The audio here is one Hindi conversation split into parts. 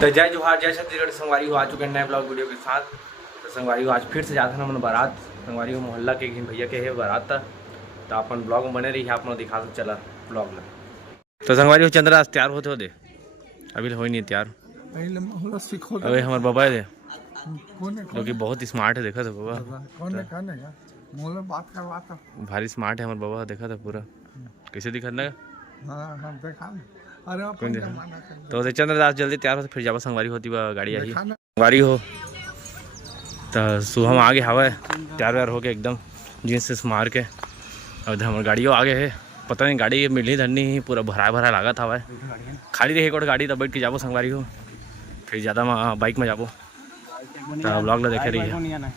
तो जय जोहार जय छत्तीसगढ़। संगवारी हो आ चुके हैं नए ब्लॉग वीडियो के साथ। तो संगवारी हो आज फिर से जाते हैं हम बारात। संगवारी हो मोहल्ला के भैया के है बारात था, तो अपन ब्लॉग में बने रही है, आप लोग दिखा सकते चला ब्लॉग में। तो संगवारी हो चंद्रा तैयार होते हो दे अभी हो ही नहीं तैयार। अभी हमारे बाबा है जो कि बहुत स्मार्ट है, देखा था बाबा भारी स्मार्ट है हमारे बाबा, देखा था पूरा कैसे दिखा ना। तो चंद्रदास जल्दी तैयार हो फिर जावा संगवारी होती गाड़ी आई संगवारी हो। तो सुबह में आगे हवा तैयार व्यार हो गए एकदम जींस से मार के। अब हमारे गाड़ियों आगे है, पता नहीं गाड़ी मिलनी धरनी ही पूरा भरा भरा लगा था हवा खाली रही एक गाड़ी, तब बैठ के जाबो संगवारी हो फिर ज़्यादा बाइक में जाबो। तो ब्लॉग ला देखे रही है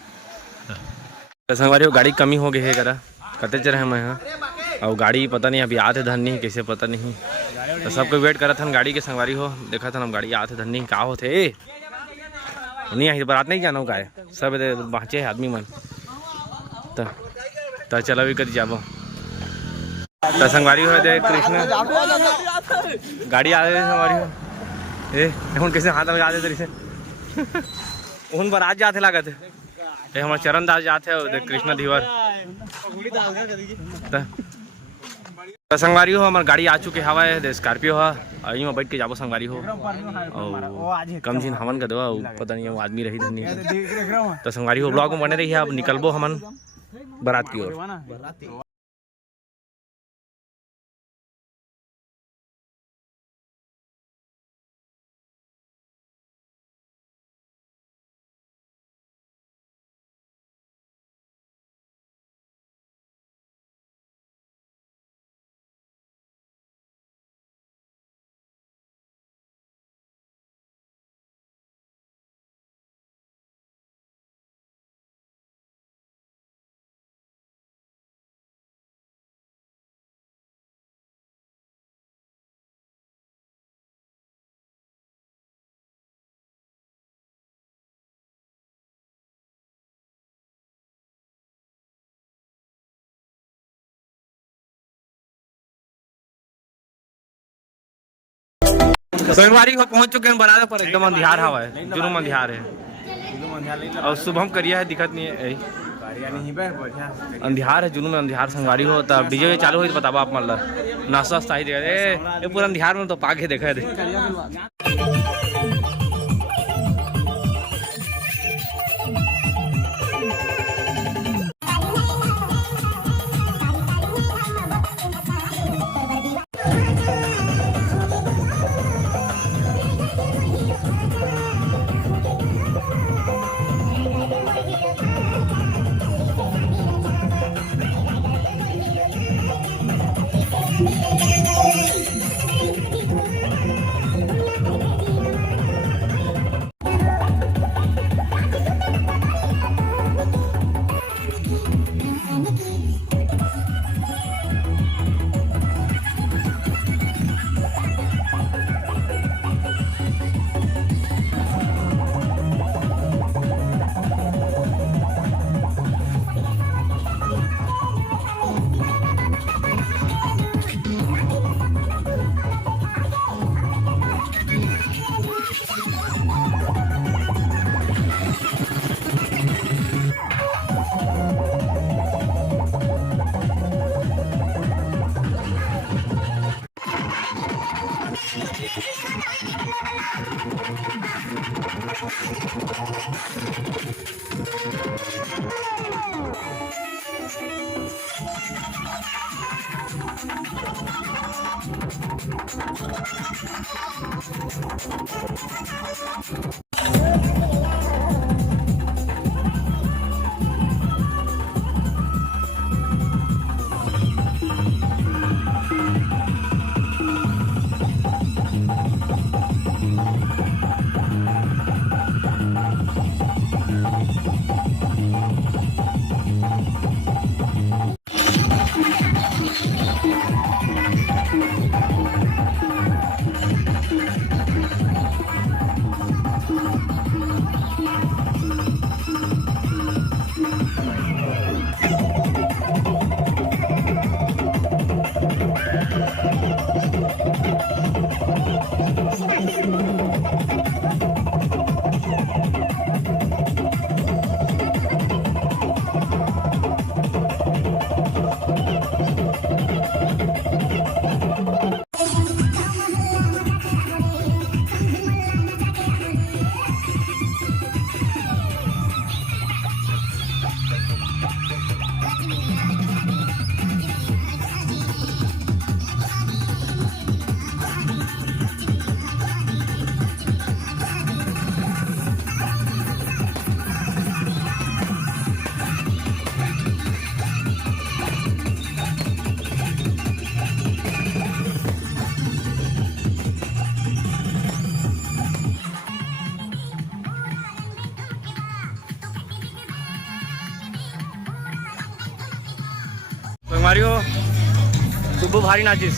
तो संगवारी हो गाड़ी कमी हो गई है करा कते चर है मैं यहाँ और गाड़ी पता नहीं अभी आते धरनी कैसे पता नहीं। तो सबको वेट करा था गाड़ी के संगवारी हो, देखा था हम गाड़ी आते धरनी का होते नहीं आई बारात नहीं जाना का है सब बाँचे है आदमी मन। तो चला भी कर जाबो। तो संगवारी हो दे कृष्ण गाड़ी आ रही संगवारी हो ए कैसे हाथ में जाते तरी से उन बारात जाते लागत है हमारे चरण दास जाते कृष्ण धीवर। तो संगवारी हो हमारे गाड़ी आ चुके हवा है स्कॉर्पियो है अभी में बैठ के जाबो संगवारी हो और कम दिन हमन का दवा पता नहीं वो आदमी रही धनी। तो संगवारी हो ब्लॉग में बने रही है, अब निकलबो हमन बारात की ओर। संगवारी को पहुंच चुके हैं बारात पर, एकदम अंधियार हवा है, जुनून अंधियार है और शुभम करिया है दिक्कत नहीं है अंधियार है जुनून में अंधियार संगवारी हो। तब डीजे चालू हो तो बताबा आप मतलब नाश्ता वास्ता ही दे पूरा अंधियार में तो पाके देखा है। संगवारी हो सुबह भारी नाचिस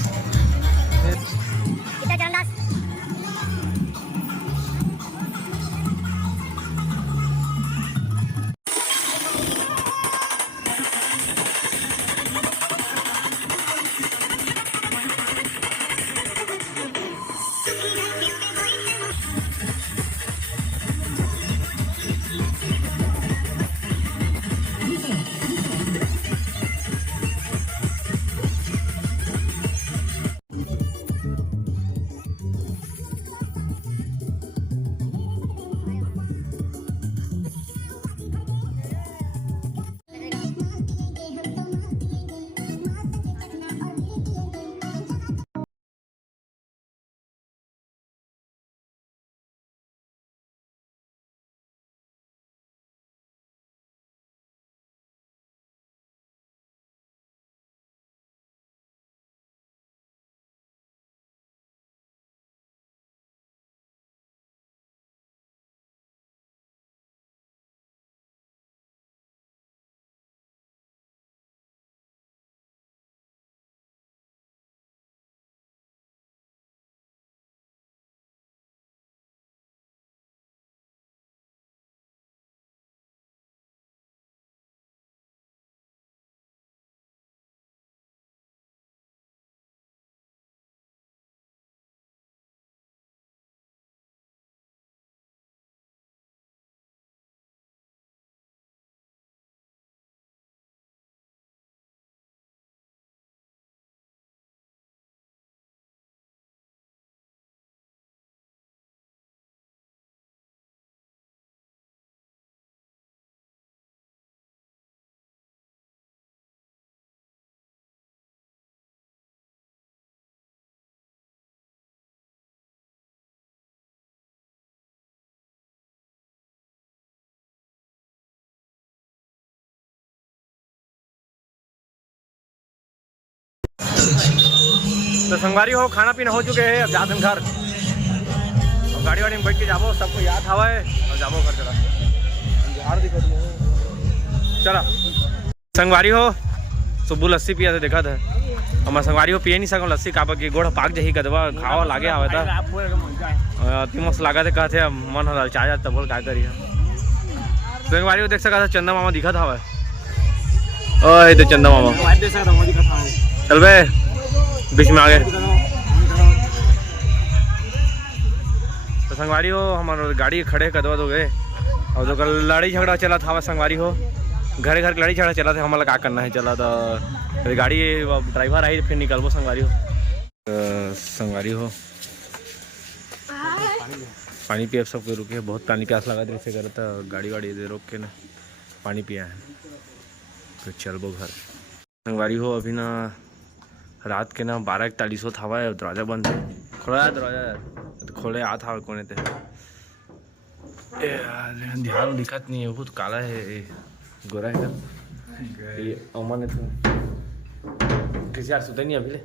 तो संगवारी हो खाना पीना हो चुके हैं। अब जाते हैं घर। अब गाड़ी वाड़ी में बैठ के जाबो सबको याद हवा है और जाबो घर चला चला। संगवारी हो सुबह लस्सी पिया था देखा था हमारा संगवारी हो पिए नहीं सको लस्सी का की गोड़ पाक जही कदवा खावा लागे आवे था अति मस्त लगा थे कहते मन हो चाह जाता बोल क्या करिए। संगवारी हो देख सका था चंदा मामा दिखा था ओए तो चंदा मामा चल बे बीच में आ गए। तो संगवारी हो हमारे गाड़ी खड़े कदवा दो गए और तो कल लड़ाई झगड़ा चला था संगवारी हो घर घर लड़ाई झगड़ा चला था हमारा क्या करना है चला तो फिर गाड़ी ड्राइवर आई फिर निकलबो संगवारी हो। संगवारी हो पानी पिए सबको रुके बहुत पानी प्यास लगा जैसे करे तो गाड़ी वाड़ी दे रोक के ना पानी पिया है फिर चलबो घर। संगवारी हो अभी ना रात के ना 12:41 था दरवाजा बंद है खोला दरवाजा खोले आ था कोने ते ध्यान दिखत नहीं है बहुत काला है गोरा है ये अमन है किसी यार सुते नहीं अभी ले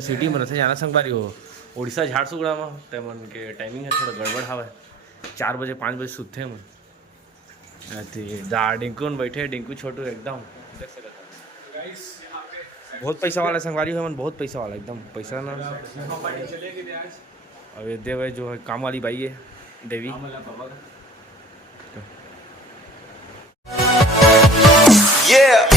सिटी में रहते जाना संगवारी हो उड़ीसा झारसुगड़ा में तेमन के टाइमिंग है थोड़ा गड़बड़ हवा 4 बजे 5 बजे सुते हैं डिंकू बैठे डिंकू छोटू एकदम देख सकते बहुत पैसा वाला संगवारी है मन बहुत पैसा वाला एकदम पैसा ना अब ये देव है जो है काम वाली बाई है देवी Yeah